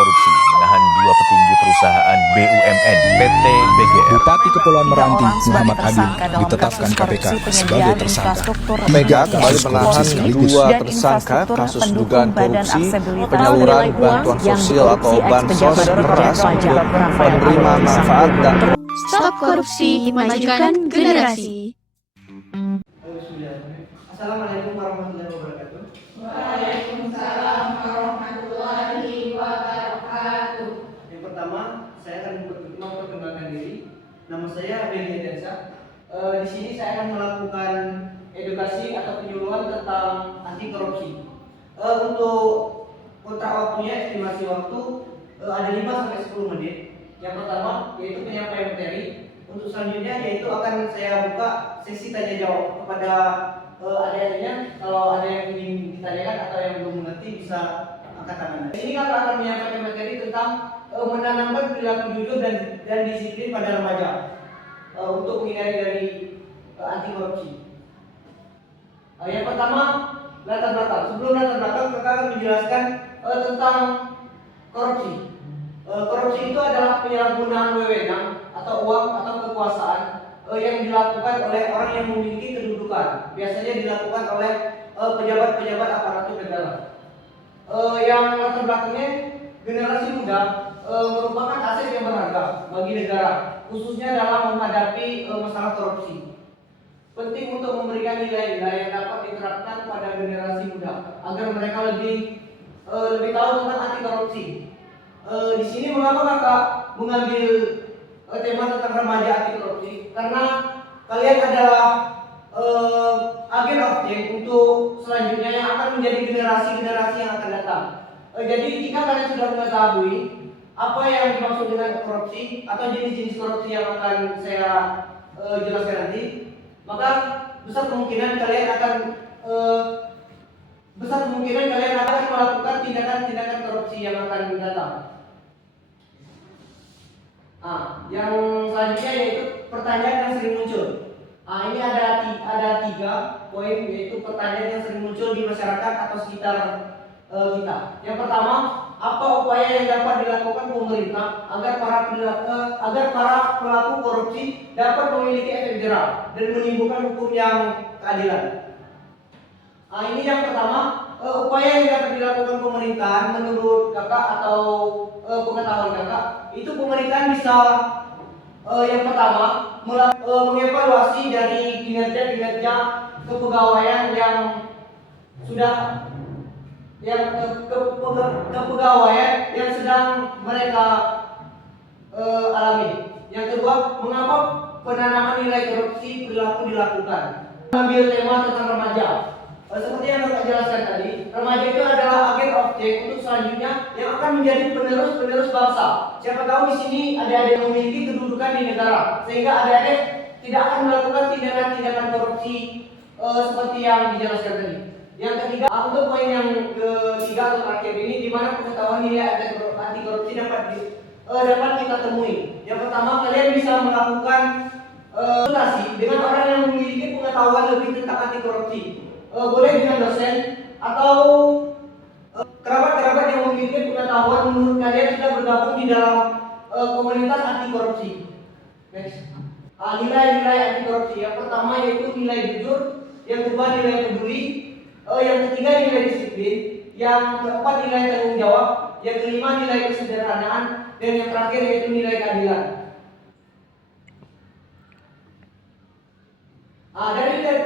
korupsi menahan dua petinggi perusahaan BUMN PT BGR. Bupati Kepulauan Meranti Muhammad Adil ditetapkan KPK sebagai tersangka. KPK kembali menahan dua tersangka kasus dugaan korupsi penyaluran bantuan sosial atau bansos beras untuk penerima manfaat dan Stop korupsi, majukan generasi. Assalamualaikum warahmatullahi wabarakatuh. Waalaikumsalam warahmatullahi wabarakatuh. Yang pertama, saya akan memperkenalkan diri. Nama saya Benny Densa. Di sini saya akan melakukan edukasi atau penyuluhan tentang anti korupsi. Untuk kontrak waktunya, estimasi waktu ada 5 sampai 10 menit. Yang pertama yaitu penyampaian materi. Untuk selanjutnya yaitu akan saya buka sesi tanya jawab kepada adik-adiknya. Kalau ada yang ingin ditanyakan atau yang belum mengerti bisa angkat tangan. Ini kita akan menyampaikan materi tentang menanamkan perilaku jujur dan disiplin pada remaja untuk menghindari dari anti korupsi. Yang pertama, latar belakang. Sebelum latar belakang, kakak akan menjelaskan tentang korupsi. Korupsi itu adalah penyalahgunaan wewenang atau uang atau kekuasaan yang dilakukan oleh orang yang memiliki kedudukan. Biasanya dilakukan oleh pejabat-pejabat aparatur negara. Yang latar belakangnya, generasi muda merupakan aset yang berharga bagi negara, khususnya dalam menghadapi masalah korupsi. Penting untuk memberikan nilai-nilai yang dapat diterapkan pada generasi muda agar mereka lebih tahu tentang anti korupsi. Di sini mengapa kakak mengambil tema tentang remaja anti korupsi? Karena kalian adalah agen of change untuk selanjutnya yang akan menjadi generasi-generasi yang akan datang. Jadi jika kalian sudah mengetahui apa yang dimaksud dengan korupsi atau jenis-jenis korupsi yang akan saya jelaskan nanti, maka besar kemungkinan kalian akan melakukan tindakan-tindakan korupsi yang akan datang. Yang selanjutnya yaitu pertanyaan yang sering muncul. Ini ada 3 poin, yaitu pertanyaan yang sering muncul di masyarakat atau sekitar kita. Yang pertama, apa upaya yang dapat dilakukan pemerintah agar para pelaku korupsi dapat memiliki efek jerah dan menimbulkan hukum yang keadilan? Ini yang pertama, upaya yang dapat dilakukan pemerintahan menurut kakak atau pengetahuan kakak, itu pemerintahan bisa yang pertama mengevaluasi dari kinerja kepegawaian yang sudah kepegawaian yang sedang mereka alami. Yang kedua, mengapa penanaman nilai korupsi perilaku dilakukan? Mengambil tema tentang remaja. Seperti yang kakak jelaskan tadi, remaja itu adalah agen of change untuk selanjutnya yang akan menjadi penerus bangsa. Siapa tahu di sini adik-adik yang memiliki kedudukan di negara, sehingga adik-adik tidak akan melakukan tindakan-tindakan korupsi seperti yang dijelaskan tadi. Yang ketiga, untuk poin yang ketiga atau terakhir ini, di mana pengetahuan nilai anti korupsi dapat kita temui. Yang pertama, kalian bisa melakukan konsultasi dengan orang yang memiliki pengetahuan lebih tentang anti korupsi. Boleh dengan dosen atau kerabat-kerabat yang memiliki pengetahuan menurut kalian sudah bergabung di dalam komunitas anti korupsi. Next. Nilai-nilai anti korupsi. Yang pertama yaitu nilai jujur, yang kedua nilai peduli, yang ketiga nilai disiplin, yang keempat nilai tanggung jawab, yang kelima nilai kesederhanaan, dan yang terakhir yaitu nilai keadilan.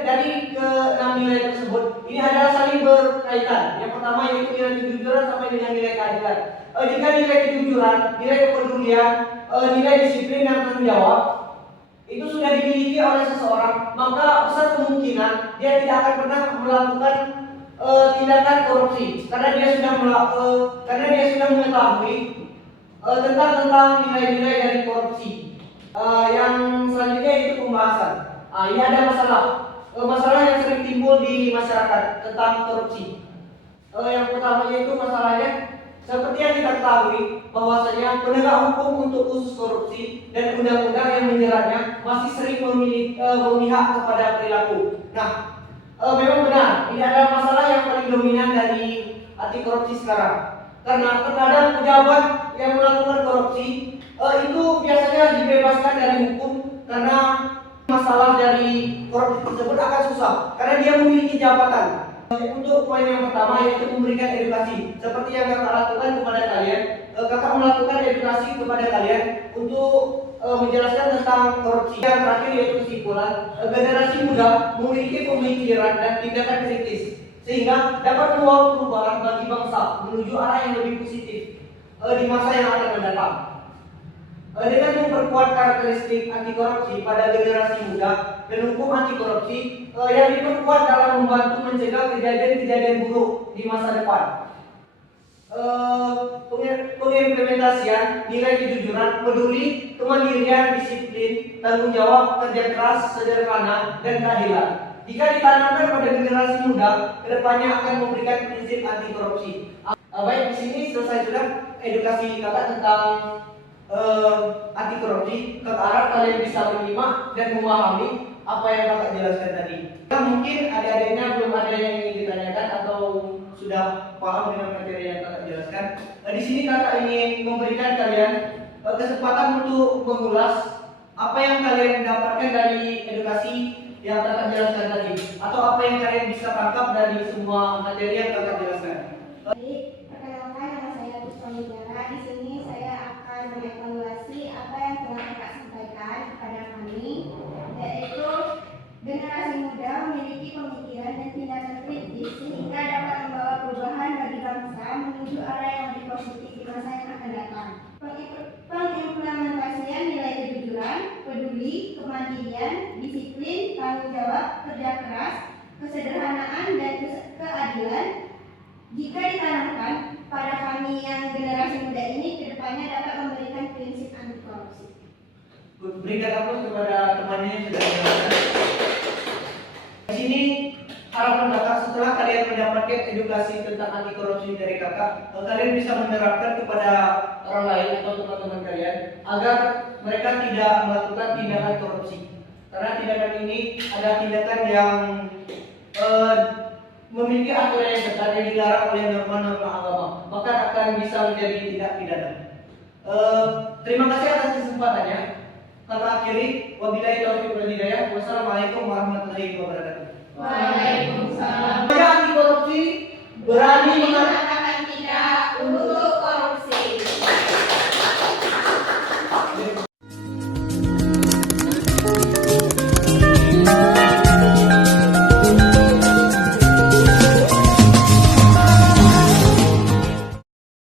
Dari ke-6 nilai tersebut, ini adalah saling berkaitan. Yang pertama yaitu nilai kejujuran sampai dengan nilai keadilan. Jika nilai kejujuran, nilai kepedulian, nilai disiplin dan tanggung jawab itu sudah dimiliki oleh seseorang, maka besar kemungkinan dia tidak akan pernah melakukan tindakan korupsi karena dia sudah mengetahui tentang nilai-nilai dari korupsi. Yang selanjutnya itu pembahasan. Ini ada masalah yang sering timbul di masyarakat tentang korupsi. Yang pertama yaitu masalahnya seperti yang kita ketahui bahwasanya penegak hukum untuk khusus korupsi dan undang-undang yang menjeratnya masih sering memihak kepada perilaku. Memang benar ini adalah masalah yang paling dominan dari anti korupsi sekarang. Karena terkadang pejabat yang melakukan korupsi itu biasanya dibebaskan dari hukum karena masalah dari korupsi tersebut akan susah karena dia memiliki jabatan. Untuk poin yang pertama yaitu memberikan edukasi. Seperti yang kakak lakukan kepada kalian, kakak melakukan edukasi kepada kalian untuk menjelaskan tentang korupsi. Yang terakhir yaitu kesimpulan, generasi muda memiliki pemikiran dan tindakan kritis sehingga dapat membawa perubahan bagi bangsa menuju arah yang lebih positif di masa yang akan mendatang. Dengan memperkuat karakteristik anti korupsi pada generasi muda dan hukum anti korupsi yang diperkuat dalam membantu mencegah kejadian-kejadian buruk di masa depan. Pengimplementasian nilai kejujuran, peduli, kemandirian, disiplin, tanggung jawab, kerja keras, sederhana, dan keadilan. Jika ditanamkan pada generasi muda, kedepannya akan memberikan prinsip anti korupsi. Baik, di sini selesai sudah edukasi kakak tentang anti korupsi. Kakak harap kalian bisa menyimak dan memahami apa yang kakak jelaskan tadi. Mungkin adik-adiknya belum ada yang ingin ditanyakan atau sudah paham dengan materi yang kakak jelaskan. Di sini kakak ingin memberikan kalian kesempatan untuk mengulas apa yang kalian dapatkan dari edukasi yang kakak jelaskan tadi, atau apa yang kalian bisa tangkap dari semua materi yang kakak jelaskan. Baik, perkenalkan nama saya Puspa Negara. Di sini saya akan mengevaluasi apa yang telah kakak sampaikan kepada kami, yaitu generasi muda memiliki pemikiran dan tindakan kritis sehingga dapat membawa perubahan bagi bangsa menuju arah yang lebih positif di masa yang akan datang. Pengimplementasian nilai kejujuran, peduli, kemandirian, disiplin, tanggung jawab, kerja keras, kesederhanaan, dan keadilan jika ditanamkan pada kami yang generasi muda ini, kedepannya dapat memberikan prinsip anti korupsi. Berikan aplaus kepada temannya yang sudah menjelaskan. Di sini harapan kakak setelah kalian mendapatkan edukasi tentang anti korupsi dari kakak, kalian bisa menerapkan kepada orang lain atau teman-teman kalian agar mereka tidak melakukan tindakan korupsi. Karena tindakan ini adalah tindakan yang memiliki aturan yang ketat yang dilarang oleh norma-norma agama, maka akan bisa menjadi tindak pidana. Terima kasih atas kesempatannya. Kakak akhiri, wabillahi taufiq wal hidayah. Wassalamualaikum warahmatullahi wabarakatuh. Waalaikumsalam. Anti korupsi berani